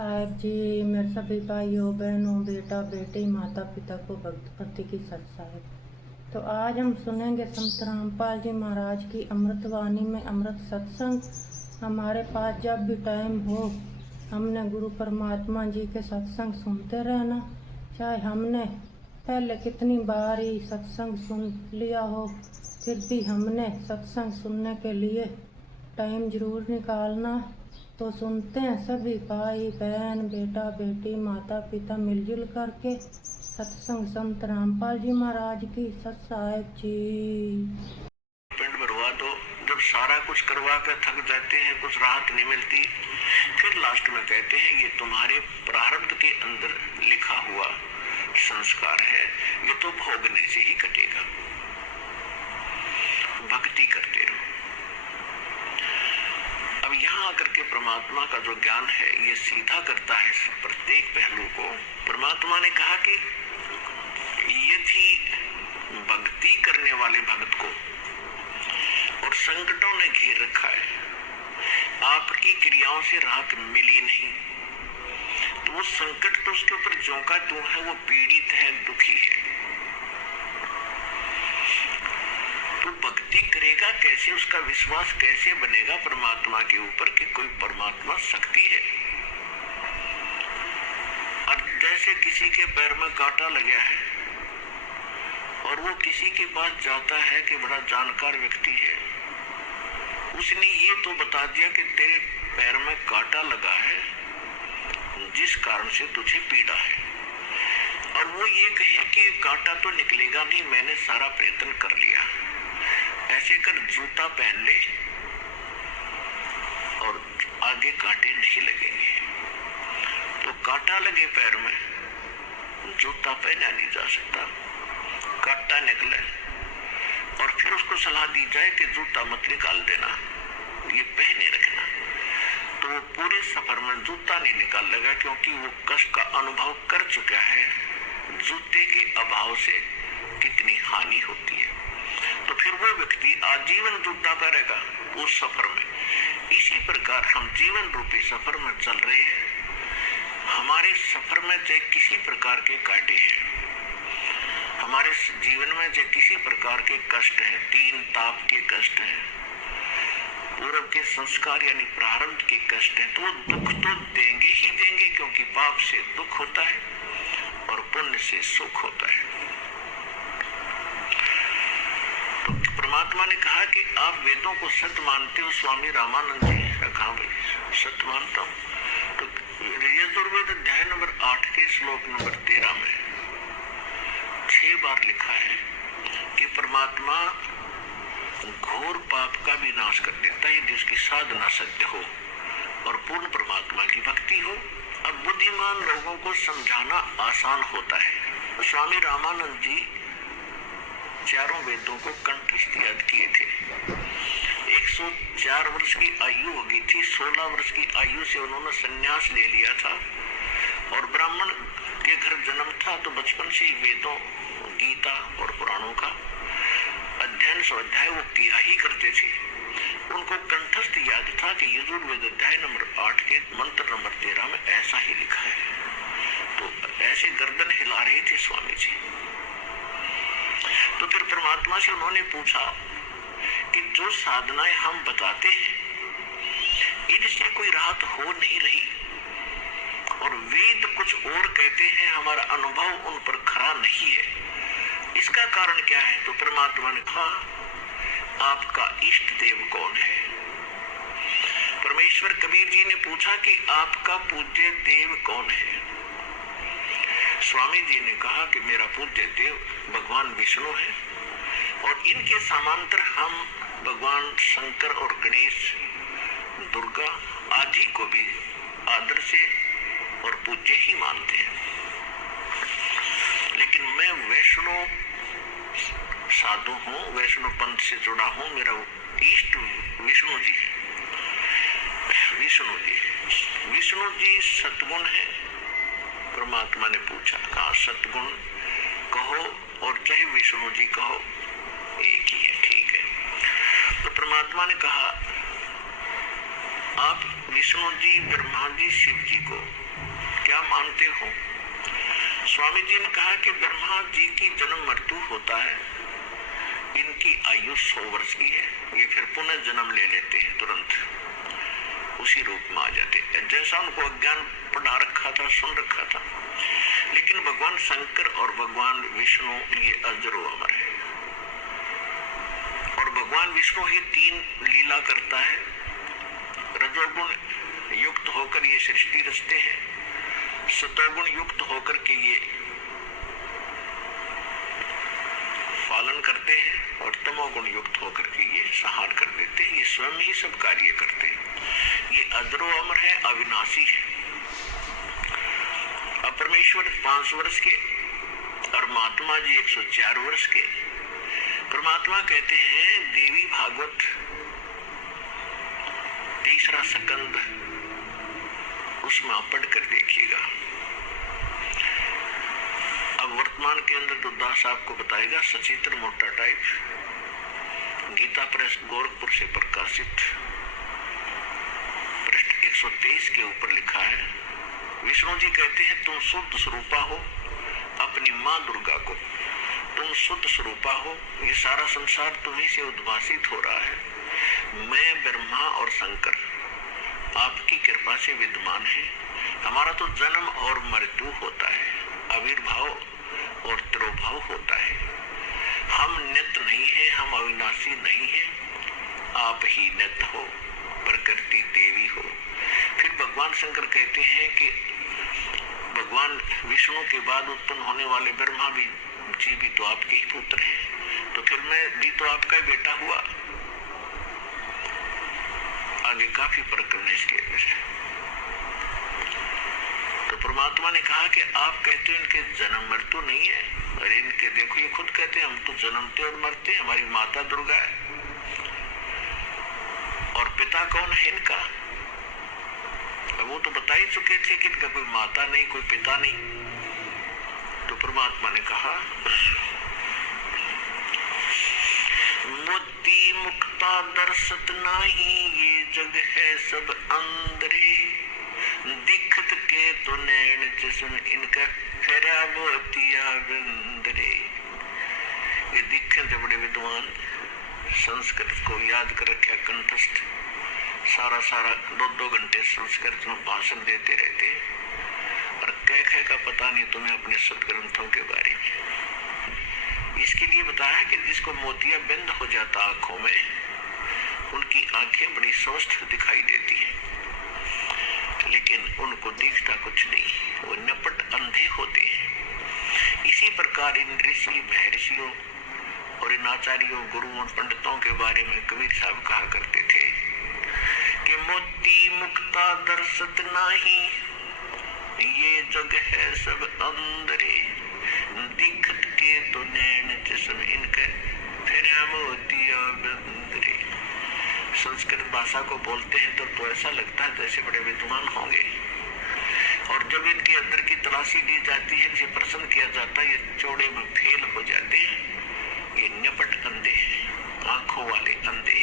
साहेब जी, मेरे सभी भाइयों बहनों बेटा बेटी माता पिता को भक्त भक्ति की सत साहेब। तो आज हम सुनेंगे संत रामपाल जी महाराज की अमृतवाणी में अमृत सत्संग। हमारे पास जब भी टाइम हो हमने गुरु परमात्मा जी के सत्संग सुनते रहना। चाहे हमने पहले कितनी बार ही सत्संग सुन लिया हो, फिर भी हमने सत्संग सुनने के लिए टाइम जरूर निकालना। तो सुनते हैं सभी भाई बहन बेटा बेटी माता पिता मिलजुल करके सत्संग संत रामपाल जी महाराज की सत साहेब जी। पिंड भरवा दो। जब सारा कुछ करवा कर थक जाते हैं, कुछ राहत नहीं मिलती, फिर लास्ट में कहते हैं ये तुम्हारे प्रारब्ध के अंदर लिखा हुआ संस्कार है, ये तो भोगने से ही कटेगा। भक्ति करते रहो। अब यहाँ आकर के परमात्मा का जो ज्ञान है ये सीधा करता है प्रत्येक पहलू को। परमात्मा ने कहा कि यदि भक्ति करने वाले भक्त को और संकटों ने घेर रखा है, आपकी क्रियाओं से राहत मिली नहीं, तो वो संकट तो उसके ऊपर ज्यों का त्यों है, वो पीड़ित है, दुखी है। तो भक्ति करेगा कैसे, उसका विश्वास कैसे बनेगा परमात्मा के ऊपर कि कोई परमात्मा शक्ति है। और जैसे किसी के पैर में कांटा लगा है और वो किसी के पास जाता है कि बड़ा जानकार व्यक्ति है, उसने ये तो बता दिया कि तेरे पैर में कांटा लगा है जिस कारण से तुझे पीड़ा है, और वो ये कहे कि कांटा तो निकलेगा नहीं, मैंने सारा प्रयत्न कर लिया। ऐसे कर जूता पहन ले और आगे कांटे नहीं लगेंगे। तो कांटा लगे पैर में, जूता पहना नहीं जा सकता, कांटा निकले और फिर उसको सलाह दी जाए कि जूता मत निकाल देना, ये पहने रखना, तो वो पूरे सफर में जूता नहीं निकाल लेगा, क्योंकि वो कष्ट का अनुभव कर चुका है जूते के अभाव से कितनी हानि होती है। तो फिर वो व्यक्ति आजीवन जूता पहनेगा उस सफर में। इसी प्रकार हम जीवन रूपी सफर में चल रहे हैं। हमारे सफर में चाहे किसी प्रकार के कांटे हैं, हमारे जीवन में चाहे किसी प्रकार के कष्ट हैं, तीन ताप के कष्ट हैं, पूर्व के संस्कार यानी प्रारब्ध के कष्ट हैं, तो वो दुख तो देंगे ही देंगे, क्योंकि पाप से दुख होता है और पुण्य से सुख होता है। तो परमात्मा ने कहा कि आप वेदों को सत्य मानते हो। स्वामी रामानंद जी ने कहा भाई सत्य मानता हूँ। तो यजुर्वेद अध्याय नंबर 8 के श्लोक नंबर 13 में 6 बार लिखा है कि परमात्मा घोर पाप का भी नाश कर देता है यदि उसकी साधना सत्य हो और पूर्ण परमात्मा की भक्ति हो। अब बुद्धिमान लोगों को समझाना आसान होता है। स्वामी रामानंद जी चारों वेदों को कंठस्थ याद किए थे। 104 वर्ष की आयु हो गई थी। 16 वर्ष की आयु से उन्होंने संन्यास ले लिया था और ब्राह्मण के घर जन्म था, तो बचपन से ही वेदों, गीता और पुराणों का अध्ययन स्वाध्याय वो किया ही करते थे। उनको कंठस्थ याद था कि यजुर्वेद अध्याय नंबर 8 के मंत्र नंबर 13 में ऐसा ही लिखा है। तो ऐसे गर्दन हिला रहे थे स्वामी जी। तो फिर परमात्मा से उन्होंने पूछा कि जो साधनाएं हम बताते हैं इनसे कोई राहत हो नहीं रही, और वेद कुछ और कहते हैं, हमारा अनुभव उन पर खरा नहीं है, इसका कारण क्या है? तो परमात्मा ने कहा आपका इष्ट देव कौन है? परमेश्वर कबीर जी ने पूछा कि आपका पूज्य देव कौन है? स्वामी जी ने कहा कि मेरा पूज्य देव भगवान विष्णु है, और इनके समांतर हम भगवान शंकर और गणेश, दुर्गा आदि को भी आदर से और पूज्य ही मानते हैं। लेकिन मैं वैष्णव साधु हूँ, वैष्णव पंथ से जुड़ा हूँ, मेरा इष्ट विष्णु जी है। विष्णु जी सतगुण है। परमात्मा ने पूछा, कहा सतगुण कहो और चाहे विष्णु जी कहो, एक ही है, ठीक है। तो परमात्मा ने कहा आप विष्णु जी, ब्रह्मा जी, शिव जी को क्या मानते हो? स्वामी जी ने कहा कि ब्रह्मा जी की जन्म मृत्यु होता है, इनकी आयु 100 वर्ष की है, ये फिर पुनः जन्म ले लेते हैं, तुरंत उसी रूप में आ जाते हैं, जैसा उनको अज्ञान पढ़ा रखा था, सुन रखा था। लेकिन भगवान शंकर और भगवान विष्णु ये अजरो अमर है, और भगवान विष्णु ही 3 लीला करता है। रजोगुण युक्त होकर ये सृष्टि रचते हैं, सतोगुण युक्त होकर के ये पालन करते हैं, और तमोगुण युक्त होकर के ये संहार कर देते हैं। ये स्वयं ही सब कार्य करते हैं। ये अजरो अमर है, अविनाशी है। अब परमेश्वर 5 वर्ष के और महात्मा जी 104 वर्ष के। परमात्मा कहते हैं, देवी भागवत 3रा स्कंद, उसमें आप पढ़ कर देखिएगा। अब वर्तमान के अंदर तो दास आपको बताएगा, सचित्र मोटा टाइप, गीता प्रेस गोरखपुर से प्रकाशित, पृष्ठ 123 के ऊपर लिखा है। विष्णु जी कहते हैं, तुम शुद्ध स्वरूपा हो, अपनी माँ दुर्गा को तुम शुद्ध स्वरूपा हो, ये सारा संसार तुम्ही से उद्भासित हो रहा है। मैं, ब्रह्मा और शंकर आपकी कृपा से विद्यमान है। हमारा तो जन्म और मृत्यु होता है, आविर्भाव और तिरोभाव होता है। हम नित्य नहीं है, हम अविनाशी नहीं है, आप ही नित्य हो, प्रकृति देवी हो। फिर भगवान शंकर कहते हैं कि भगवान विष्णु के बाद उत्पन्न होने वाले ब्रह्मा जी भी तो आपके ही पुत्र हैं, तो फिर मैं भी तो आपका ही बेटा हुआ। आगे काफी प्रकरण इसके अंदर है। तो परमात्मा ने कहा कि आप कहते हो इनके जन्म मृत्यु नहीं है, और इनके देखो ये खुद कहते हैं हम तो जन्मते और मरते, हमारी माता दुर्गा है। और पिता कौन है इनका? वो तो बता ही चुके थे कि इनका कोई माता नहीं, कोई पिता नहीं। तो परमात्मा ने कहा, मोती मुक्ता दर्शत नाही, ये जग है सब अंदरे, दिखत के तो नैन जिसम इनका फेरा मोतिया बंदरे। ये दिखे थे बड़े विद्वान, संस्कृत को याद कर रखा कंठस्थ, सारा 2-2 घंटे संस्कृत में भाषण देते रहते, और कह का पता नहीं तुम्हें अपने सदग्रंथों के बारे में। इसके लिए बताया कि जिसको मोतिया बिंद हो जाता आंखों में, उनकी आंखें बड़ी स्वस्थ दिखाई देती हैं, लेकिन उनको दिखता कुछ नहीं, वो नपट अंधे होते हैं। इसी प्रकार इन ऋषि महर्षियों और इन आचार्यों, गुरुओं, पंडितों के बारे में कबीर साहब कहा करते थे कि मोती मुक्ता दर्शत नाही, ये जग है सब अंदरे, दिखत के तो नैन जिसम इनके फेरा मोतिया बंदरे। संस्कृत भाषा को बोलते हैं तो ऐसा लगता है जैसे बड़े विद्वान होंगे, और जब इनके अंदर की तलाशी ली जाती है, इनसे प्रश्न किया जाता है, ये चौड़े में फेल हो जाते हैं। ये निपट अंधे, आंखों वाले अंधे।